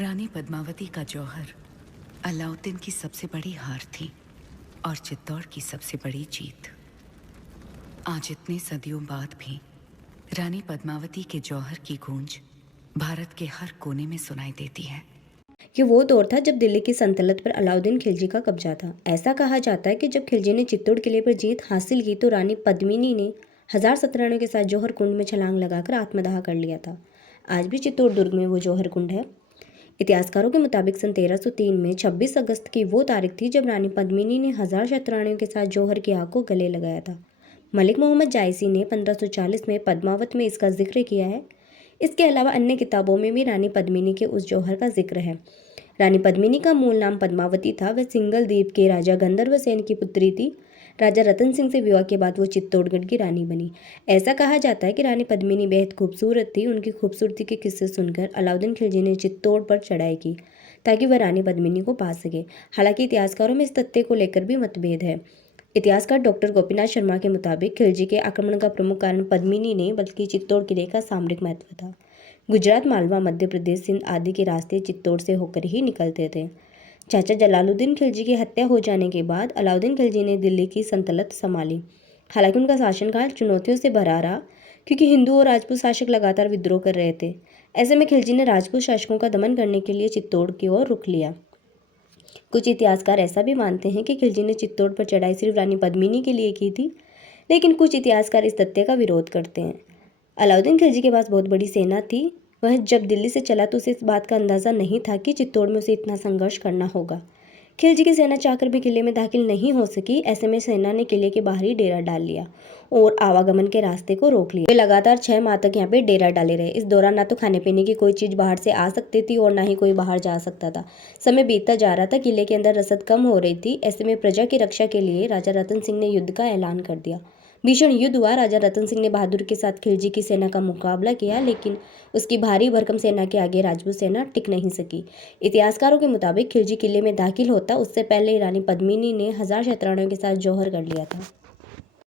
रानी पद्मावती का जौहर अलाउद्दीन की सबसे बड़ी हार थी और चित्तौड़ की सबसे बड़ी जीत। आज इतने सदियों बाद भी रानी पद्मावती के जौहर की गूंज भारत के हर कोने में सुनाई देती है। ये वो दौर था जब दिल्ली की सल्तनत पर अलाउद्दीन खिलजी का कब्जा था। ऐसा कहा जाता है कि जब खिलजी ने चित्तौड़ किले पर जीत हासिल की तो रानी पद्मिनी ने 1000 शतरानियों के साथ जौहर कुंड में छलांग लगाकर आत्मदाह कर लिया था। आज भी चित्तौड़ दुर्ग में वो जौहर कुंड है। इतिहासकारों के मुताबिक सन 1303 में 26 अगस्त की वो तारीख थी जब रानी पद्मिनी ने 1000 शतरानियों के साथ जौहर की आग को गले लगाया था। मलिक मोहम्मद जायसी ने 1540 में पद्मावत में इसका जिक्र किया है। इसके अलावा अन्य किताबों में भी रानी पद्मिनी के उस जौहर का जिक्र है। रानी पद्मिनी का मूल नाम पद्मावती था। वह सिंघल द्वीप के राजा गंधर्व सेन की पुत्री थी। राजा रतन सिंह से विवाह के बाद वो चित्तौड़गढ़ की रानी बनी। ऐसा कहा जाता है कि रानी पद्मिनी बेहद खूबसूरत थी। उनकी खूबसूरती के किस्से सुनकर अलाउद्दीन खिलजी ने चित्तौड़ पर चढ़ाई की ताकि वह रानी पद्मिनी को पा सके। हालांकि इतिहासकारों में इस तथ्य को लेकर भी मतभेद है। इतिहासकार डॉक्टर गोपीनाथ शर्मा के मुताबिक खिलजी के आक्रमण का प्रमुख कारण पद्मिनी ने बल्कि चित्तौड़ किले का सामरिक महत्व था। गुजरात, मालवा, मध्य प्रदेश, सिंध आदि के रास्ते चित्तौड़ से होकर ही निकलते थे। चाचा जलालुद्दीन खिलजी की हत्या हो जाने के बाद अलाउद्दीन खिलजी ने दिल्ली की सल्तनत संभाली। हालांकि उनका शासनकाल चुनौतियों से भरा रहा क्योंकि हिंदू और राजपूत शासक लगातार विद्रोह कर रहे थे। ऐसे में खिलजी ने राजपूत शासकों का दमन करने के लिए चित्तौड़ की ओर रुख लिया। कुछ इतिहासकार ऐसा भी मानते हैं कि खिलजी ने चित्तौड़ पर चढ़ाई सिर्फ रानी पद्मिनी के लिए की थी, लेकिन कुछ इतिहासकार इस तथ्य का विरोध करते हैं। अलाउद्दीन खिलजी के पास बहुत बड़ी सेना थी। वह जब दिल्ली से चला तो उसे इस बात का अंदाज़ा नहीं था कि चित्तौड़ में उसे इतना संघर्ष करना होगा। खिलजी की सेना चाहकर भी किले में दाखिल नहीं हो सकी। ऐसे में सेना ने किले के बाहर ही डेरा डाल लिया और आवागमन के रास्ते को रोक लिया। वे लगातार 6 माह तक यहाँ पे डेरा डाले रहे। इस दौरान ना तो खाने पीने की कोई चीज़ बाहर से आ सकती थी और ना ही कोई बाहर जा सकता था। समय बीतता जा रहा था, किले के अंदर रसद कम हो रही थी। ऐसे में प्रजा की रक्षा के लिए राजा रतन सिंह ने युद्ध का ऐलान कर दिया। भीषण युद्ध हुआ। राजा रतन सिंह ने बहादुर के साथ खिलजी की सेना का मुकाबला किया, लेकिन उसकी भारी भरकम सेना के आगे राजपूत सेना टिक नहीं सकी। इतिहासकारों के मुताबिक खिलजी किले में दाखिल होता उससे पहले रानी पद्मिनी ने 1000 शतरानियों के साथ जौहर कर लिया था।